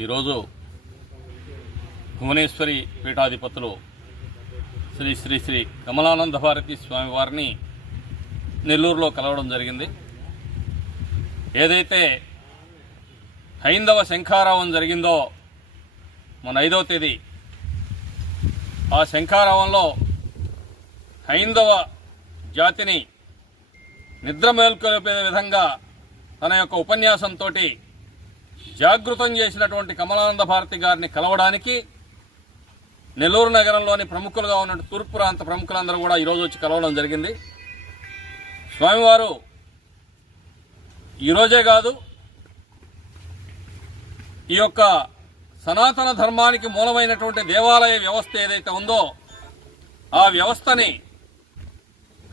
ఈరోజు భువనేశ్వరి పీఠాధిపతులు శ్రీ శ్రీ శ్రీ కమలానంద భారతి స్వామి వారిని నెల్లూరులో కలవడం జరిగింది. ఏదైతే హైందవ శంఖారావం జరిగిందో మన 5వ తేదీ, ఆ శంఖారావంలో హైందవ జాతిని నిద్ర మేల్కొల్పే విధంగా తన యొక్క ఉపన్యాసంతో జాగృతం చేసినటువంటి కమలానంద భారతి గారిని కలవడానికి నెల్లూరు నగరంలోని ప్రముఖులుగా ఉన్న తూర్పు ప్రాంత ప్రముఖులందరూ కూడా ఈరోజు వచ్చి కలవడం జరిగింది. స్వామివారు ఈరోజే కాదు, ఈ యొక్క సనాతన ధర్మానికి మూలమైనటువంటి దేవాలయ వ్యవస్థ ఏదైతే ఉందో ఆ వ్యవస్థని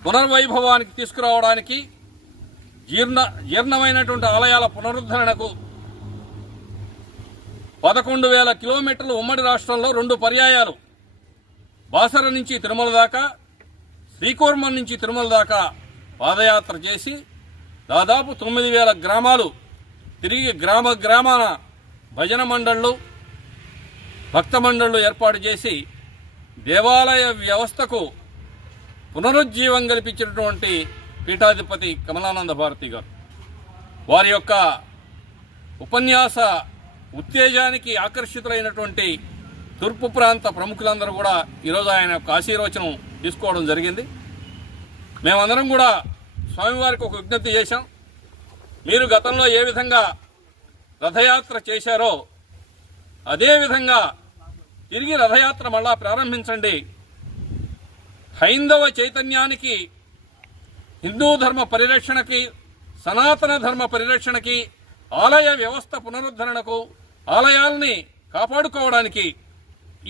పునర్వైభవానికి తీసుకురావడానికి, జీర్ణమైనటువంటి ఆలయాల పునరుద్ధరణకు 11,000 కిలోమీటర్లు ఉమ్మడి రాష్ట్రంలో 2 పర్యాయాలు బాసర నుంచి తిరుమల దాకా, శ్రీకూర్మం నుంచి తిరుమల దాకా పాదయాత్ర చేసి దాదాపు 9,000 గ్రామాలు తిరిగి గ్రామాన భజన మండళ్ళు, భక్త మండళ్ళు ఏర్పాటు చేసి దేవాలయ వ్యవస్థకు పునరుజ్జీవం కల్పించినటువంటి పీఠాధిపతి కమలానంద భారతి గారు. వారి యొక్క ఉపన్యాస ఉత్తేజానికి ఆకర్షితులైనటువంటి తూర్పు ప్రాంత ప్రముఖులందరూ కూడా ఈరోజు ఆయన యొక్క ఆశీర్వచనం తీసుకోవడం జరిగింది. మేమందరం కూడా స్వామివారికి ఒక విజ్ఞప్తి చేశాం. మీరు గతంలో ఏ విధంగా రథయాత్ర చేశారో అదేవిధంగా తిరిగి రథయాత్ర మళ్ళా ప్రారంభించండి. హైందవ చైతన్యానికి, హిందూ ధర్మ పరిరక్షణకి, సనాతన ధర్మ పరిరక్షణకి, ఆలయ వ్యవస్థ పునరుద్ధరణకు, ఆలయాల్ని కాపాడుకోవడానికి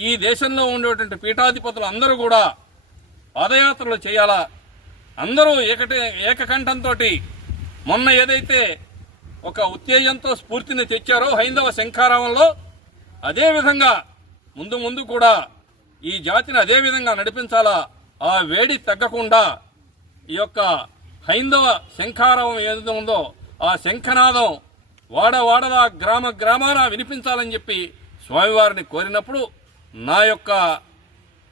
ఈ దేశంలో ఉండేటువంటి పీఠాధిపతులు అందరూ కూడా పాదయాత్రలు చేయాలా. అందరూ ఏకకంఠంతో మొన్న ఏదైతే ఒక ఉత్తేజంతో స్ఫూర్తిని తెచ్చారో హైందవ శంఖారావంలో, అదేవిధంగా ముందు కూడా ఈ జాతిని అదేవిధంగా నడిపించాలా. ఆ వేడి తగ్గకుండా ఈ యొక్క హైందవ శంఖారావం ఏదైతే ఉందో ఆ శంఖనాదం వాడవాడలా గ్రామాన వినిపించాలని చెప్పి స్వామివారిని కోరినప్పుడు నా యొక్క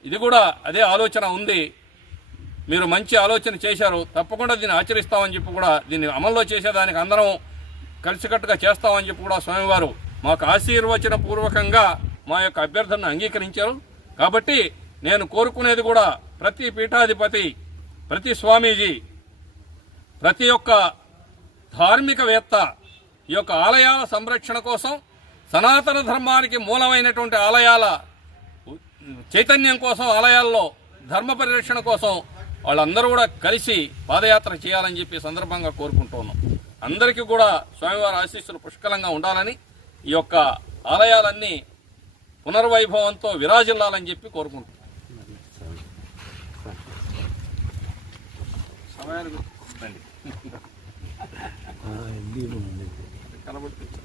ఇది కూడా అదే ఆలోచన ఉంది. మీరు మంచి ఆలోచన చేశారు, తప్పకుండా దీన్ని ఆచరిస్తామని చెప్పి కూడా దీన్ని అమల్లో చేసేదానికి అందరం కలిసికట్టుగా చేస్తామని చెప్పి కూడా స్వామివారు మాకు ఆశీర్వచన పూర్వకంగా మా యొక్క అభ్యర్థనను అంగీకరించారు. కాబట్టి నేను కోరుకునేది కూడా ప్రతి పీఠాధిపతి, ప్రతి స్వామీజీ, ప్రతి ఒక్క ధార్మికవేత్త ఈ యొక్క ఆలయాల సంరక్షణ కోసం, సనాతన ధర్మానికి మూలమైనటువంటి ఆలయాల చైతన్యం కోసం, ఆలయాల్లో ధర్మ పరిరక్షణ కోసం వాళ్ళందరూ కూడా కలిసి పాదయాత్ర చేయాలని చెప్పి సందర్భంగా కోరుకుంటున్నాం. అందరికీ కూడా స్వామివారి ఆశీస్సులు పుష్కలంగా ఉండాలని, ఈ యొక్క ఆలయాలన్నీ పునర్వైభవంతో విరాజిల్లాలని చెప్పి కోరుకుంటున్నాం. సమయానికి కనబడుతుంది.